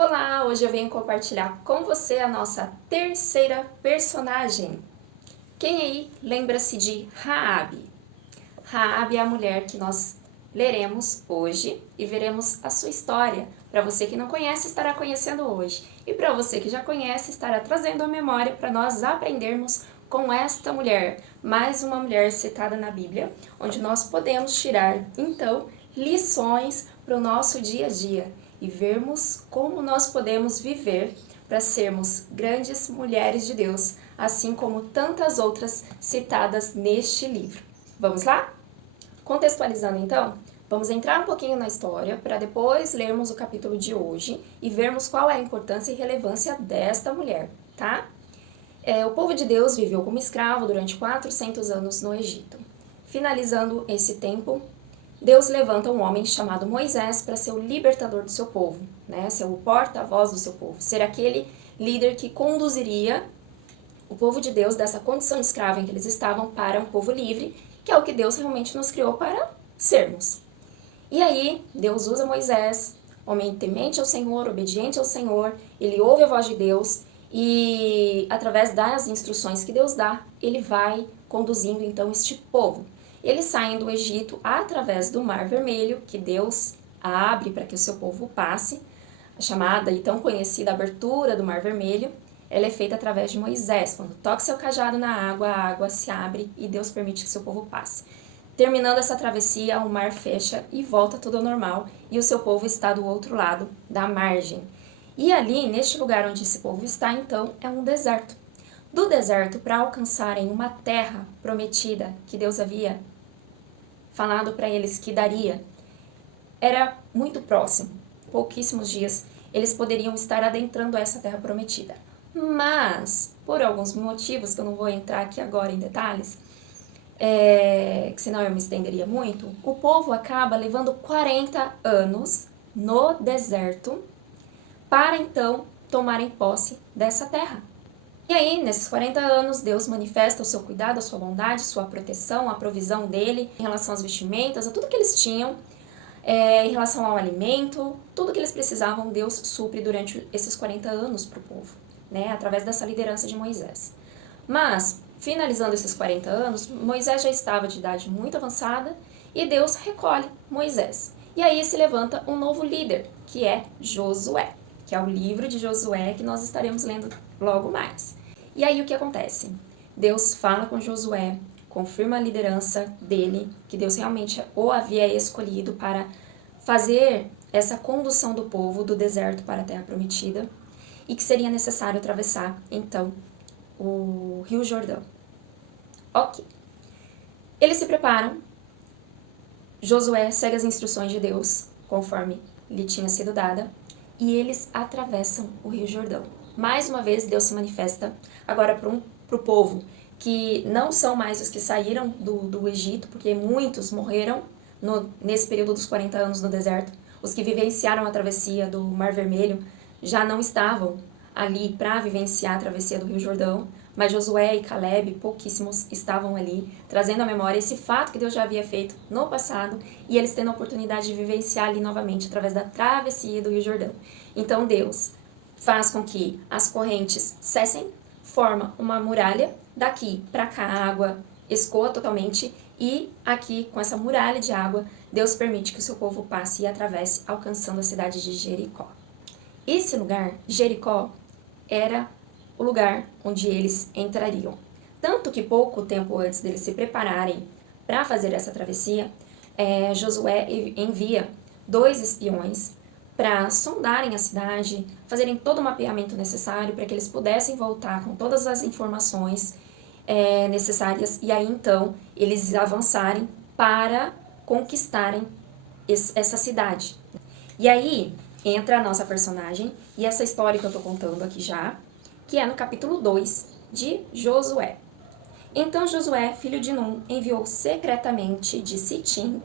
Olá, hoje eu venho compartilhar com você a nossa terceira personagem. Quem aí lembra-se de Raabe? Raabe é a mulher que nós leremos hoje e veremos a sua história. Para você que não conhece, estará conhecendo hoje. E para você que já conhece, estará trazendo a memória para nós aprendermos com esta mulher. Mais uma mulher citada na Bíblia, onde nós podemos tirar, então, lições para o nosso dia a dia e vermos como nós podemos viver para sermos grandes mulheres de Deus, assim como tantas outras citadas neste livro. Vamos lá? Contextualizando então, vamos entrar um pouquinho na história para depois lermos o capítulo de hoje e vermos qual é a importância e relevância desta mulher, tá? O povo de Deus viveu como escravo durante 400 anos no Egito. Finalizando esse tempo, Deus levanta um homem chamado Moisés para ser o libertador do seu povo, né? Ser o porta-voz do seu povo, ser aquele líder que conduziria o povo de Deus dessa condição de escravo em que eles estavam para um povo livre, que é o que Deus realmente nos criou para sermos. E aí, Deus usa Moisés, homem temente ao Senhor, obediente ao Senhor, ele ouve a voz de Deus e, através das instruções que Deus dá, ele vai conduzindo então este povo. Eles saem do Egito através do Mar Vermelho, que Deus abre para que o seu povo passe, a chamada e tão conhecida abertura do Mar Vermelho. Ela é feita através de Moisés. Quando toca seu cajado na água, a água se abre e Deus permite que seu povo passe. Terminando essa travessia, o mar fecha e volta tudo ao normal, e o seu povo está do outro lado da margem. E ali, neste lugar onde esse povo está, então, é um deserto. Do deserto, para alcançarem uma terra prometida que Deus havia falado para eles que daria, era muito próximo, pouquíssimos dias, eles poderiam estar adentrando essa terra prometida. Mas, por alguns motivos, que eu não vou entrar aqui agora em detalhes, que senão eu me estenderia muito, o povo acaba levando 40 anos no deserto para então tomarem posse dessa terra. E aí, nesses 40 anos, Deus manifesta o seu cuidado, a sua bondade, sua proteção, a provisão dele em relação às vestimentas, a tudo que eles tinham, em relação ao alimento, tudo que eles precisavam, Deus supre durante esses 40 anos para o povo, né, através dessa liderança de Moisés. Mas, finalizando esses 40 anos, Moisés já estava de idade muito avançada e Deus recolhe Moisés. E aí se levanta um novo líder, que é Josué, que é o livro de Josué que nós estaremos lendo logo mais. E aí o que acontece? Deus fala com Josué, confirma a liderança dele, que Deus realmente o havia escolhido para fazer essa condução do povo do deserto para a terra prometida e que seria necessário atravessar, então, o Rio Jordão. Ok. Eles se preparam, Josué segue as instruções de Deus, conforme lhe tinha sido dada, e eles atravessam o Rio Jordão. Mais uma vez, Deus se manifesta agora para o povo, que não são mais os que saíram do Egito, porque muitos morreram nesse período dos 40 anos no deserto. Os que vivenciaram a travessia do Mar Vermelho já não estavam ali para vivenciar a travessia do Rio Jordão, mas Josué e Caleb, pouquíssimos, estavam ali, trazendo à memória esse fato que Deus já havia feito no passado, e eles tendo a oportunidade de vivenciar ali novamente, através da travessia do Rio Jordão. Então Deus faz com que as correntes cessem, forma uma muralha, daqui para cá a água escoa totalmente, e aqui, com essa muralha de água, Deus permite que o seu povo passe e atravesse, alcançando a cidade de Jericó. Esse lugar, Jericó, era o lugar onde eles entrariam. Tanto que pouco tempo antes deles se prepararem para fazer essa travessia, Josué envia 2 espiões para sondarem a cidade, fazerem todo o mapeamento necessário para que eles pudessem voltar com todas as informações necessárias e aí então eles avançarem para conquistarem essa cidade. E aí entra a nossa personagem e essa história que eu estou contando aqui já, que é no capítulo 2 de Josué. Então Josué, filho de Num, enviou secretamente de Sitim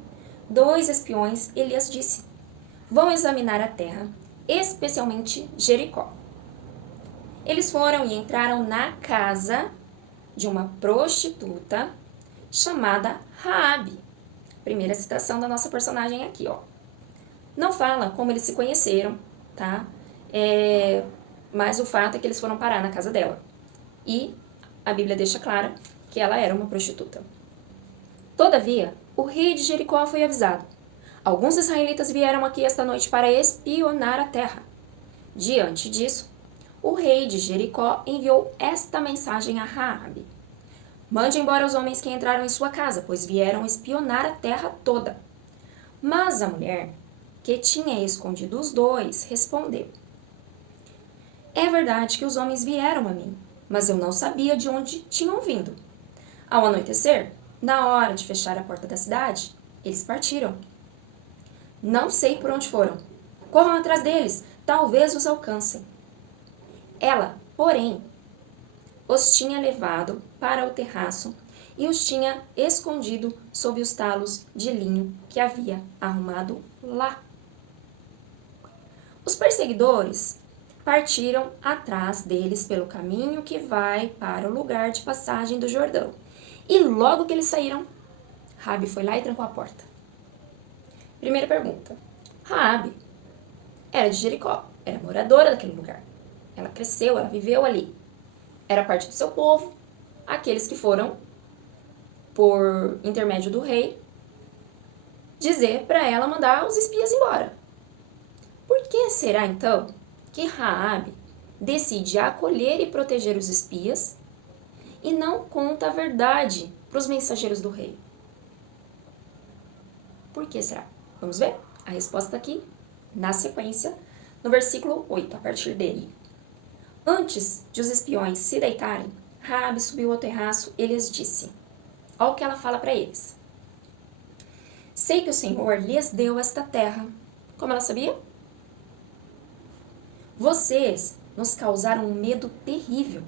2 espiões e lhes disse: vão examinar a terra, especialmente Jericó. Eles foram e entraram na casa de uma prostituta chamada Raabe. Primeira citação da nossa personagem aqui, ó. Não fala como eles se conheceram, tá? Mas o fato é que eles foram parar na casa dela. E a Bíblia deixa clara que ela era uma prostituta. Todavia, o rei de Jericó foi avisado. Alguns israelitas vieram aqui esta noite para espionar a terra. Diante disso, o rei de Jericó enviou esta mensagem a Raabe: mande embora os homens que entraram em sua casa, pois vieram espionar a terra toda. Mas a mulher, que tinha escondido os dois, respondeu: é verdade que os homens vieram a mim, mas eu não sabia de onde tinham vindo. Ao anoitecer, na hora de fechar a porta da cidade, eles partiram. Não sei por onde foram. Corram atrás deles, talvez os alcancem. Ela, porém, os tinha levado para o terraço e os tinha escondido sob os talos de linho que havia arrumado lá. Os perseguidores partiram atrás deles pelo caminho que vai para o lugar de passagem do Jordão. E logo que eles saíram, Raabe foi lá e trancou a porta. Primeira pergunta. Raabe era de Jericó, era moradora daquele lugar. Ela cresceu, ela viveu ali. Era parte do seu povo, aqueles que foram, por intermédio do rei, dizer para ela mandar os espias embora. Por que será, então, que Raabe decide acolher e proteger os espias e não conta a verdade para os mensageiros do rei? Por que será? Vamos ver? A resposta aqui, na sequência, no versículo 8, a partir dele. Antes de os espiões se deitarem, Raabe subiu ao terraço e lhes disse: olha o que ela fala para eles. Sei que o Senhor lhes deu esta terra. Como ela sabia? Vocês nos causaram um medo terrível.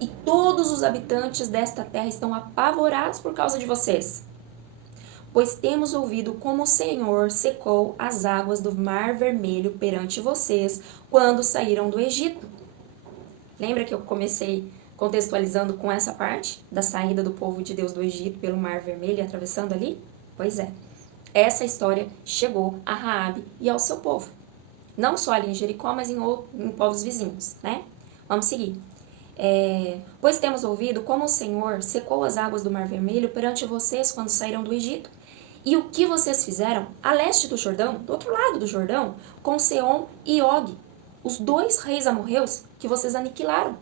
E todos os habitantes desta terra estão apavorados por causa de vocês. Pois temos ouvido como o Senhor secou as águas do Mar Vermelho perante vocês quando saíram do Egito. Lembra que eu comecei contextualizando com essa parte da saída do povo de Deus do Egito pelo Mar Vermelho e atravessando ali? Pois é, essa história chegou a Raabe e ao seu povo. Não só ali em Jericó, mas em povos vizinhos, né? Vamos seguir. Pois temos ouvido como o Senhor secou as águas do Mar Vermelho perante vocês quando saíram do Egito. E o que vocês fizeram a leste do Jordão, do outro lado do Jordão, com Seom e Og, os dois reis amorreus que vocês aniquilaram.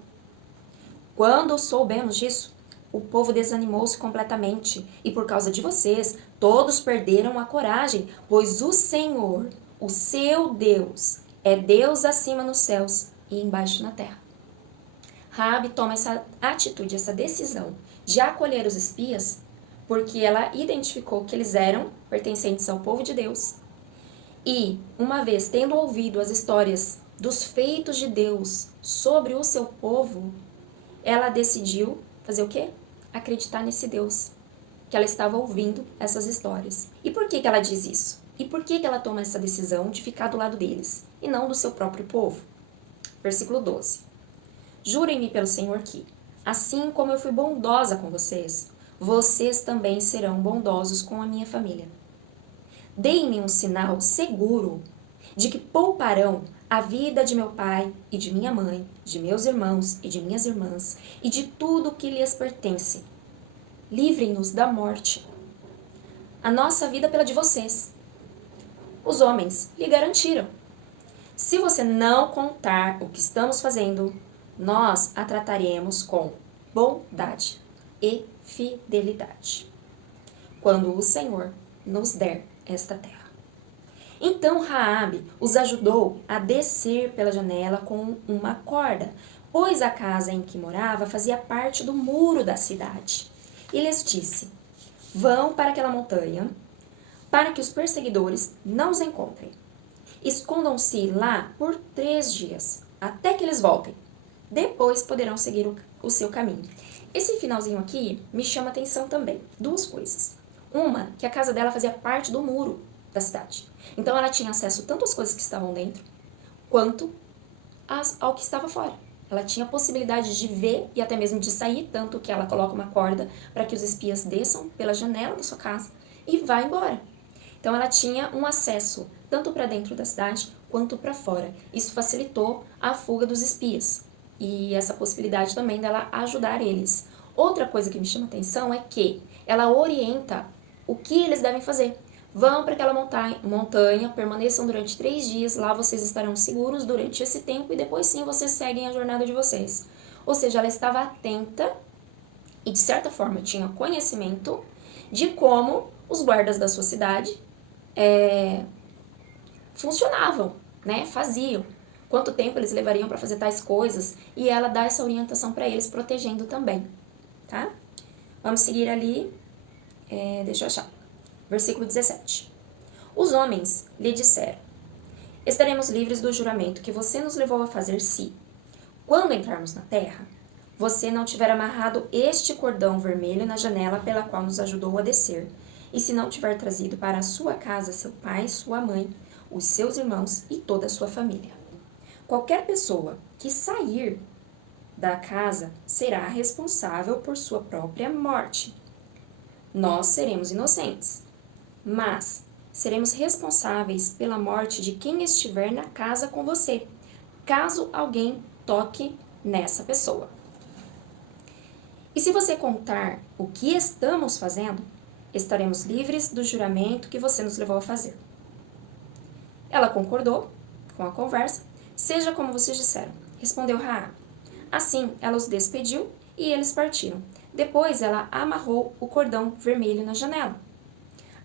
Quando soubemos disso, o povo desanimou-se completamente, e por causa de vocês, todos perderam a coragem, pois o Senhor, o seu Deus, é Deus acima nos céus e embaixo na terra. Raabe toma essa atitude, essa decisão de acolher os espias, porque ela identificou que eles eram pertencentes ao povo de Deus. E, uma vez tendo ouvido as histórias dos feitos de Deus sobre o seu povo, ela decidiu fazer o quê? Acreditar nesse Deus, que ela estava ouvindo essas histórias. E por que ela diz isso? E por que ela toma essa decisão de ficar do lado deles, e não do seu próprio povo? Versículo 12. Jurem-me pelo Senhor que, assim como eu fui bondosa com vocês, vocês também serão bondosos com a minha família. Deem-me um sinal seguro de que pouparão a vida de meu pai e de minha mãe, de meus irmãos e de minhas irmãs, e de tudo que lhes pertence. Livrem-nos da morte. A nossa vida pela de vocês. Os homens lhe garantiram: se você não contar o que estamos fazendo, nós a trataremos com bondade e fidelidade, quando o Senhor nos der esta terra. Então Raabe os ajudou a descer pela janela com uma corda, pois a casa em que morava fazia parte do muro da cidade. E lhes disse: vão para aquela montanha, para que os perseguidores não os encontrem. Escondam-se lá por 3 dias, até que eles voltem. Depois poderão seguir o seu caminho. Esse finalzinho aqui me chama atenção também. 2 coisas. Uma, que a casa dela fazia parte do muro da cidade. Então ela tinha acesso tanto às coisas que estavam dentro, quanto ao que estava fora. Ela tinha a possibilidade de ver e até mesmo de sair, tanto que ela coloca uma corda para que os espias desçam pela janela da sua casa e vá embora. Então ela tinha um acesso tanto para dentro da cidade quanto para fora. Isso facilitou a fuga dos espias e essa possibilidade também dela ajudar eles. Outra coisa que me chama atenção é que ela orienta o que eles devem fazer. Vão para aquela montanha, permaneçam durante 3 dias, lá vocês estarão seguros durante esse tempo e depois sim vocês seguem a jornada de vocês. Ou seja, ela estava atenta e de certa forma tinha conhecimento de como os guardas da sua cidade funcionavam, né? Faziam. Quanto tempo eles levariam para fazer tais coisas e ela dá essa orientação para eles, protegendo também, tá? Vamos seguir ali, deixa eu achar. Versículo 17. Os homens lhe disseram: estaremos livres do juramento que você nos levou a fazer se, quando entrarmos na terra, você não tiver amarrado este cordão vermelho na janela pela qual nos ajudou a descer, e se não tiver trazido para a sua casa seu pai, sua mãe, os seus irmãos e toda a sua família. Qualquer pessoa que sair da casa será responsável por sua própria morte. Nós seremos inocentes, mas seremos responsáveis pela morte de quem estiver na casa com você, caso alguém toque nessa pessoa. E se você contar o que estamos fazendo, estaremos livres do juramento que você nos levou a fazer. Ela concordou com a conversa. Seja como vocês disseram, respondeu Raabe. Assim, ela os despediu e eles partiram. Depois, ela amarrou o cordão vermelho na janela.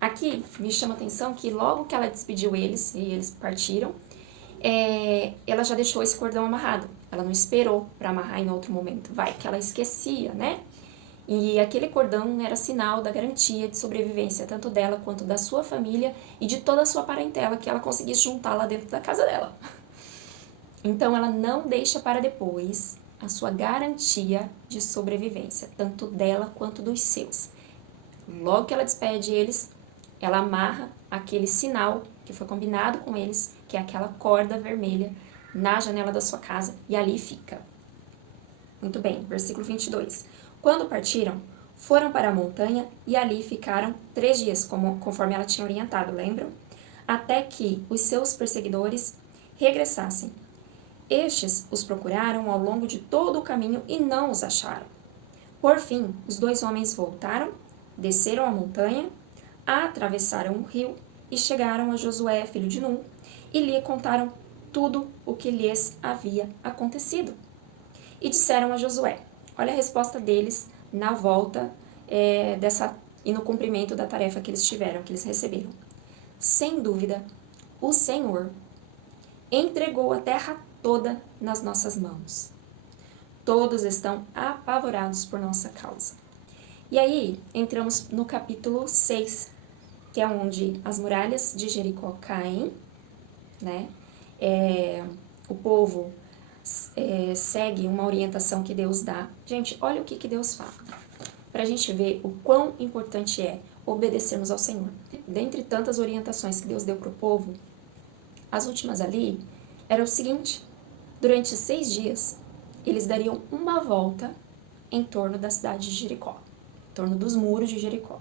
Aqui, me chama a atenção que logo que ela despediu eles, e eles partiram, ela já deixou esse cordão amarrado. Ela não esperou para amarrar em outro momento. Vai, que ela esquecia, né? E aquele cordão era sinal da garantia de sobrevivência, tanto dela quanto da sua família e de toda a sua parentela, que ela conseguisse juntar lá dentro da casa dela. Então, ela não deixa para depois a sua garantia de sobrevivência, tanto dela quanto dos seus. Logo que ela despede eles, ela amarra aquele sinal que foi combinado com eles, que é aquela corda vermelha, na janela da sua casa, e ali fica. Muito bem, versículo 22. Quando partiram, foram para a montanha e ali ficaram 3 dias, conforme ela tinha orientado, lembram? Até que os seus perseguidores regressassem. Estes os procuraram ao longo de todo o caminho e não os acharam. Por fim, os 2 homens voltaram, desceram a montanha, atravessaram o rio e chegaram a Josué, filho de Num, e lhe contaram tudo o que lhes havia acontecido. E disseram a Josué, olha a resposta deles na volta e no cumprimento da tarefa que eles tiveram, que eles receberam. Sem dúvida, o Senhor entregou a terra toda nas nossas mãos. Todos estão apavorados por nossa causa. E aí, entramos no capítulo 6, que é onde as muralhas de Jericó caem, né? O povo segue uma orientação que Deus dá. Gente, olha o que Deus fala, para a gente ver o quão importante é obedecermos ao Senhor. Dentre tantas orientações que Deus deu para o povo, as últimas ali era o seguinte: durante 6 dias, eles dariam uma volta em torno da cidade de Jericó, em torno dos muros de Jericó.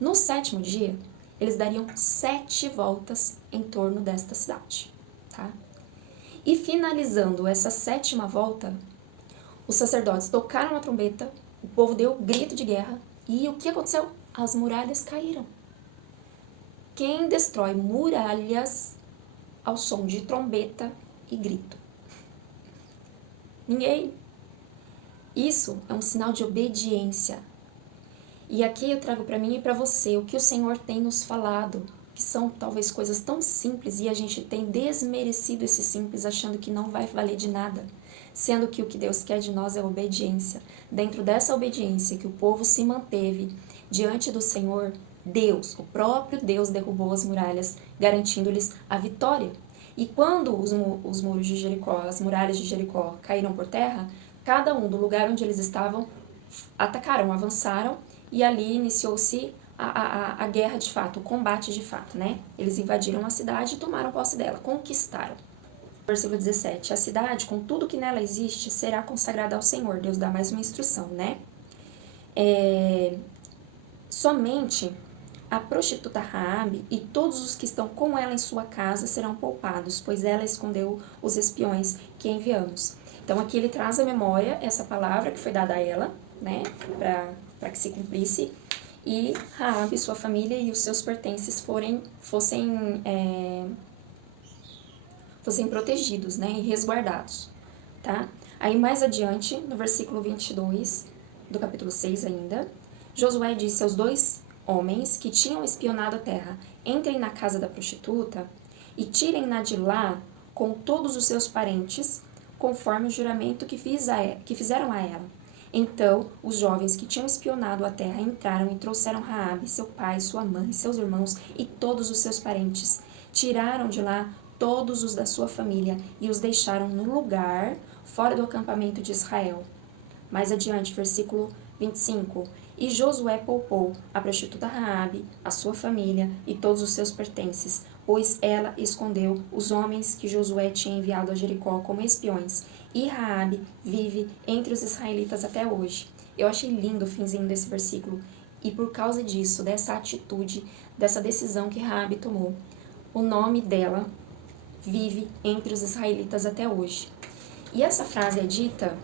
No 7º dia, eles dariam 7 voltas em torno desta cidade, tá? E finalizando essa 7ª volta, os sacerdotes tocaram a trombeta, o povo deu grito de guerra e o que aconteceu? As muralhas caíram. Quem destrói muralhas ao som de trombeta e grito? Ninguém. Isso é um sinal de obediência. E aqui eu trago para mim e para você o que o Senhor tem nos falado, que são talvez coisas tão simples e a gente tem desmerecido esse simples achando que não vai valer de nada, sendo que o que Deus quer de nós é obediência. Dentro dessa obediência que o povo se manteve diante do Senhor, Deus, o próprio Deus, derrubou as muralhas, garantindo-lhes a vitória. E quando os muros de Jericó, as muralhas de Jericó caíram por terra, cada um do lugar onde eles estavam atacaram, avançaram, e ali iniciou-se a guerra de fato, o combate de fato, né? Eles invadiram a cidade e tomaram posse dela, conquistaram. Versículo 17, a cidade, com tudo que nela existe, será consagrada ao Senhor. Deus dá mais uma instrução, né? Somente a prostituta Raabe e todos os que estão com ela em sua casa serão poupados, pois ela escondeu os espiões que enviamos. Então aqui ele traz à memória essa palavra que foi dada a ela, né, para que se cumprisse, e Raabe, sua família e os seus pertences fossem protegidos, né, e resguardados, tá? Aí mais adiante, no versículo 22 do capítulo 6 ainda, Josué disse aos 2 homens que tinham espionado a terra: entrem na casa da prostituta e tirem-na de lá com todos os seus parentes, conforme o juramento que fizeram a ela. Então, os jovens que tinham espionado a terra entraram e trouxeram Raabe, seu pai, sua mãe, seus irmãos e todos os seus parentes. Tiraram de lá todos os da sua família e os deixaram no lugar fora do acampamento de Israel. Mais adiante, versículo 25. E Josué poupou a prostituta Raabe, a sua família e todos os seus pertences, pois ela escondeu os homens que Josué tinha enviado a Jericó como espiões. E Raabe vive entre os israelitas até hoje. Eu achei lindo o finzinho desse versículo. E por causa disso, dessa atitude, dessa decisão que Raabe tomou, o nome dela vive entre os israelitas até hoje. E essa frase é dita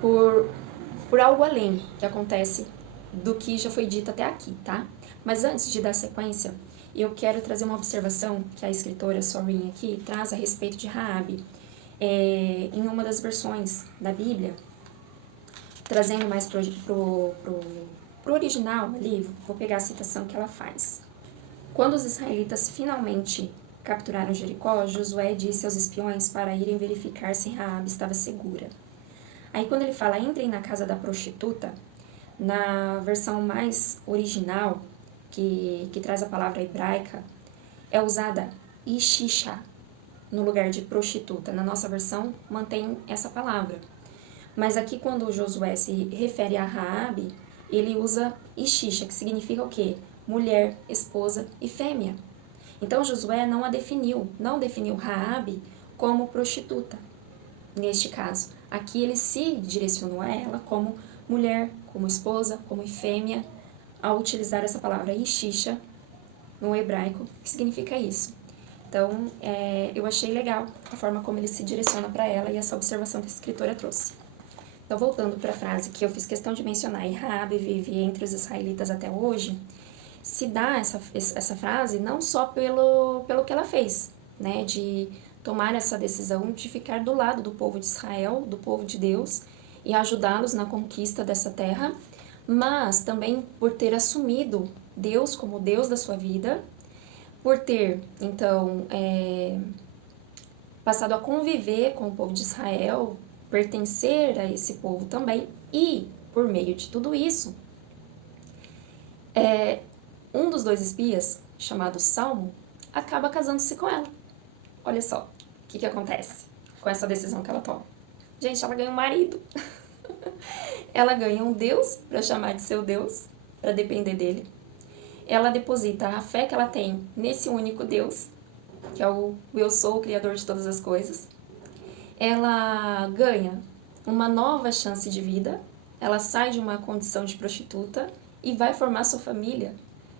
por algo além que acontece do que já foi dito até aqui, tá? Mas antes de dar sequência, eu quero trazer uma observação que a escritora Sorin aqui traz a respeito de Raabe, em uma das versões da Bíblia, trazendo mais pro original ali, vou pegar a citação que ela faz. Quando os israelitas finalmente capturaram Jericó, Josué disse aos espiões para irem verificar se Raabe estava segura. Aí quando ele fala, entrem na casa da prostituta, na versão mais original, que traz a palavra hebraica, é usada ishisha no lugar de prostituta. Na nossa versão, mantém essa palavra. Mas aqui, quando Josué se refere a Raabe, ele usa ishisha, que significa o quê? Mulher, esposa e fêmea. Então, Josué não definiu Raabe como prostituta, neste caso. Aqui ele se direcionou a ela como mulher, como esposa, como fêmea, ao utilizar essa palavra ishisha no hebraico, que significa isso. Então, eu achei legal a forma como ele se direciona para ela e essa observação que a escritora trouxe. Então, voltando para a frase que eu fiz questão de mencionar, e Raabe vive entre os israelitas até hoje, se dá essa frase não só pelo que ela fez, né, de tomar essa decisão de ficar do lado do povo de Israel, do povo de Deus, e ajudá-los na conquista dessa terra, mas também por ter assumido Deus como Deus da sua vida, por ter, então, passado a conviver com o povo de Israel, pertencer a esse povo também, e, por meio de tudo isso, um dos 2 espias, chamado Salmo, acaba casando-se com ela. Olha só o que acontece com essa decisão que ela toma. Gente, ela ganha um marido. Ela ganha um Deus para chamar de seu Deus, para depender dele. Ela deposita a fé que ela tem nesse único Deus, que é o eu sou, o Criador de todas as coisas. Ela ganha uma nova chance de vida. Ela sai de uma condição de prostituta e vai formar sua família.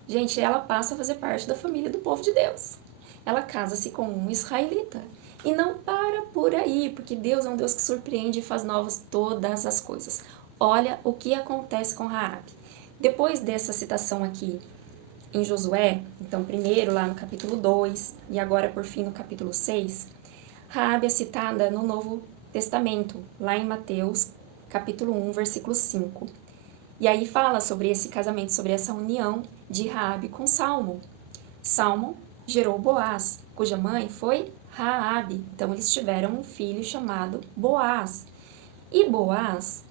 Gente, ela passa a fazer parte da família do povo de Deus. Ela casa-se com um israelita. E não para por aí, porque Deus é um Deus que surpreende e faz novas todas as coisas. Olha o que acontece com Raabe. Depois dessa citação aqui em Josué, então primeiro lá no capítulo 2 e agora por fim no capítulo 6, Raabe é citada no Novo Testamento, lá em Mateus, capítulo 1, versículo 5. E aí fala sobre esse casamento, sobre essa união de Raabe com Salmo. Salmo gerou Boaz, cuja mãe foi Raabe. Então eles tiveram um filho chamado Boaz. E Boaz,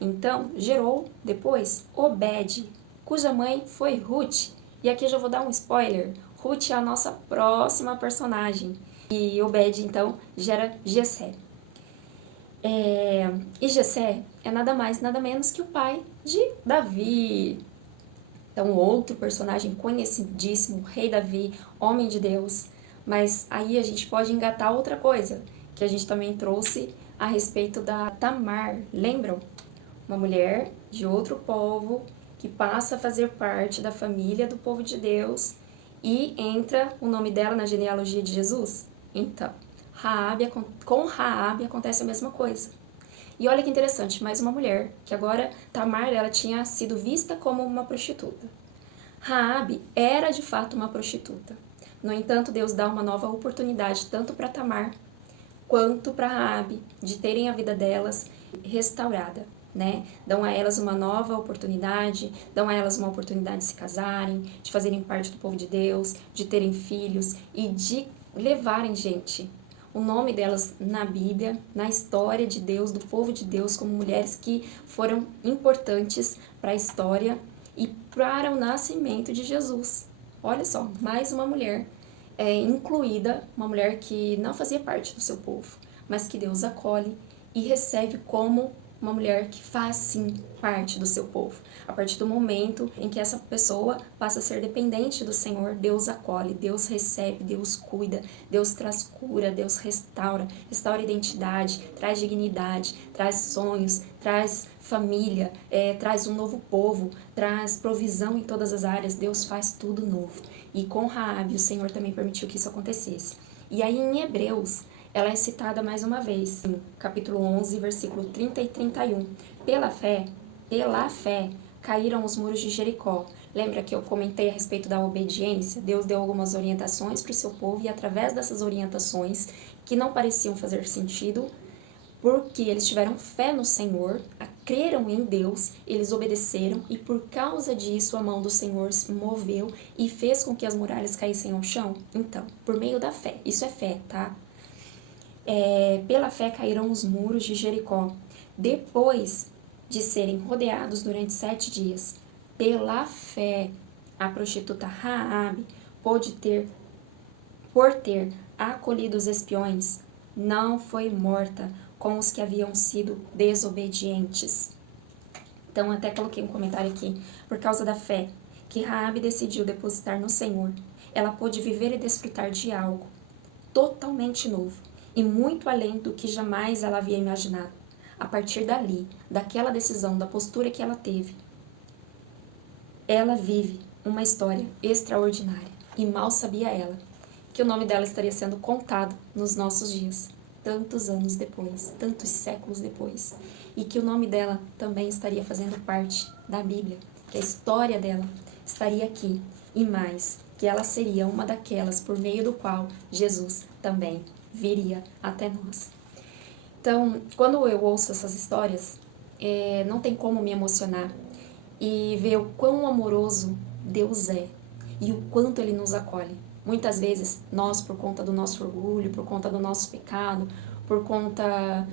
então, gerou depois Obed, cuja mãe foi Ruth. E aqui eu já vou dar um spoiler. Ruth é a nossa próxima personagem. E Obed, então, gera Jessé. E Jessé é nada mais, nada menos que o pai de Davi. Então, outro personagem conhecidíssimo, rei Davi, homem de Deus. Mas aí a gente pode engatar outra coisa, que a gente também trouxe a respeito da Tamar. Lembram? Uma mulher de outro povo que passa a fazer parte da família do povo de Deus e entra o nome dela na genealogia de Jesus? Então, com Raabe acontece a mesma coisa. E olha que interessante, mais uma mulher, que agora Tamar ela tinha sido vista como uma prostituta. Raabe era de fato uma prostituta. No entanto, Deus dá uma nova oportunidade tanto para Tamar quanto para Raabe de terem a vida delas restaurada, né? Dão a elas uma nova oportunidade, dão a elas uma oportunidade de se casarem, de fazerem parte do povo de Deus, de terem filhos e de levarem, gente, o nome delas na Bíblia, na história de Deus, do povo de Deus, como mulheres que foram importantes para a história e para o nascimento de Jesus. Olha só, mais uma mulher incluída, uma mulher que não fazia parte do seu povo, mas que Deus acolhe e recebe como uma mulher que faz sim parte do seu povo. A partir do momento em que essa pessoa passa a ser dependente do Senhor, Deus acolhe, Deus recebe, Deus cuida, Deus traz cura, Deus restaura identidade, traz dignidade, traz sonhos, traz família, traz um novo povo, traz provisão em todas as áreas, Deus faz tudo novo. E com Raabe, o Senhor também permitiu que isso acontecesse. E aí em Hebreus, ela é citada mais uma vez, em capítulo 11, versículo 30 e 31. Pela fé, caíram os muros de Jericó. Lembra que eu comentei a respeito da obediência? Deus deu algumas orientações para o seu povo e através dessas orientações, que não pareciam fazer sentido, porque eles tiveram fé no Senhor, creram em Deus, eles obedeceram e por causa disso a mão do Senhor se moveu e fez com que as muralhas caíssem ao chão. Então, por meio da fé, isso é fé, tá? Pela fé caíram os muros de Jericó, depois de serem rodeados durante 7 dias. Pela fé, a prostituta Raabe por ter acolhido os espiões, não foi morta com os que haviam sido desobedientes. Então, até coloquei um comentário aqui. Por causa da fé que Raabe decidiu depositar no Senhor, ela pôde viver e desfrutar de algo totalmente novo e muito além do que jamais ela havia imaginado. A partir dali, daquela decisão, da postura que ela teve, ela vive uma história extraordinária. E mal sabia ela que o nome dela estaria sendo contado nos nossos dias, tantos anos depois, tantos séculos depois, e que o nome dela também estaria fazendo parte da Bíblia, que a história dela estaria aqui, e mais, que ela seria uma daquelas por meio do qual Jesus também viria até nós. Então, quando eu ouço essas histórias, não tem como me emocionar e ver o quão amoroso Deus é e o quanto Ele nos acolhe. Muitas vezes, nós, por conta do nosso orgulho, por conta do nosso pecado, por conta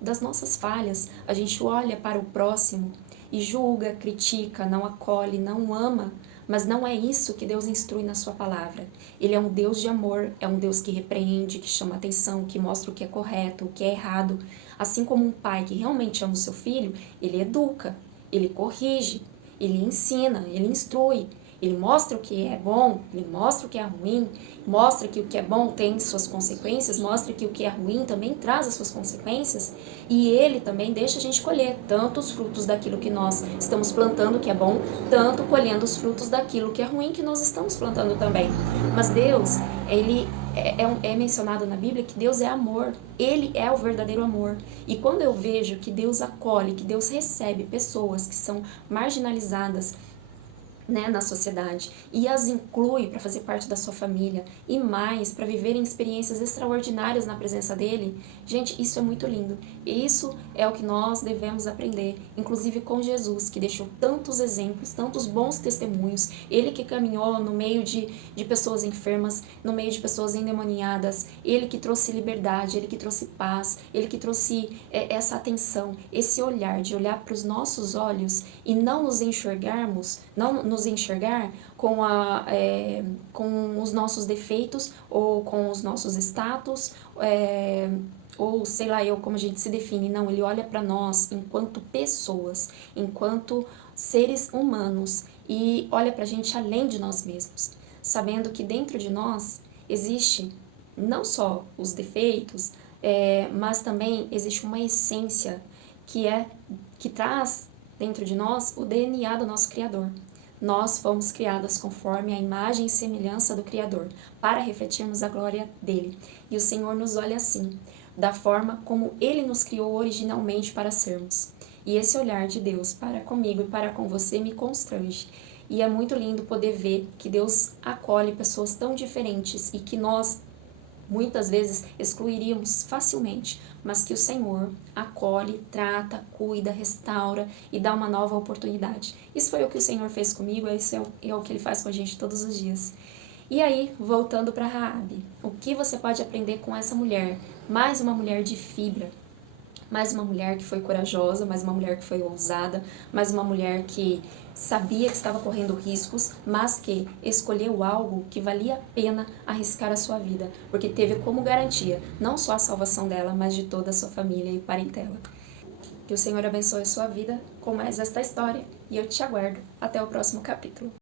das nossas falhas, a gente olha para o próximo e julga, critica, não acolhe, não ama, mas não é isso que Deus instrui na sua palavra. Ele é um Deus de amor, é um Deus que repreende, que chama atenção, que mostra o que é correto, o que é errado. Assim como um pai que realmente ama o seu filho, ele educa, ele corrige, ele ensina, ele instrui. Ele mostra o que é bom, ele mostra o que é ruim, mostra que o que é bom tem suas consequências, mostra que o que é ruim também traz as suas consequências, e ele também deixa a gente colher tanto os frutos daquilo que nós estamos plantando, que é bom, tanto colhendo os frutos daquilo que é ruim, que nós estamos plantando também. Mas Deus, ele é mencionado na Bíblia que Deus é amor, Ele é o verdadeiro amor. E quando eu vejo que Deus acolhe, que Deus recebe pessoas que são marginalizadas, na sociedade e as inclui para fazer parte da sua família e mais para viverem experiências extraordinárias na presença dele, gente, isso é muito lindo. Isso é o que nós devemos aprender, inclusive com Jesus, que deixou tantos exemplos, tantos bons testemunhos, ele que caminhou no meio de pessoas enfermas, no meio de pessoas endemoniadas, ele que trouxe liberdade, ele que trouxe paz, ele que trouxe essa atenção, esse olhar, de olhar para os nossos olhos e não nos enxergarmos, não nos enxergar com os nossos defeitos ou com os nossos status, ou sei lá eu como a gente se define. Não, ele olha para nós enquanto pessoas, enquanto seres humanos e olha para a gente além de nós mesmos, sabendo que dentro de nós existe não só os defeitos, mas também existe uma essência que traz dentro de nós o DNA do nosso Criador. Nós fomos criadas conforme a imagem e semelhança do Criador, para refletirmos a glória dele. E o Senhor nos olha assim, da forma como ele nos criou originalmente para sermos. E esse olhar de Deus para comigo e para com você me constrange. E é muito lindo poder ver que Deus acolhe pessoas tão diferentes e que nós, muitas vezes, excluiríamos facilmente, mas que o Senhor acolhe, trata, cuida, restaura e dá uma nova oportunidade. Isso foi o que o Senhor fez comigo, isso é o que Ele faz com a gente todos os dias. E aí, voltando para Raabe, o que você pode aprender com essa mulher? Mais uma mulher de fibra, mais uma mulher que foi corajosa, mais uma mulher que foi ousada, mais uma mulher que sabia que estava correndo riscos, mas que escolheu algo que valia a pena arriscar a sua vida, porque teve como garantia não só a salvação dela, mas de toda a sua família e parentela. Que o Senhor abençoe a sua vida com mais esta história e eu te aguardo até o próximo capítulo.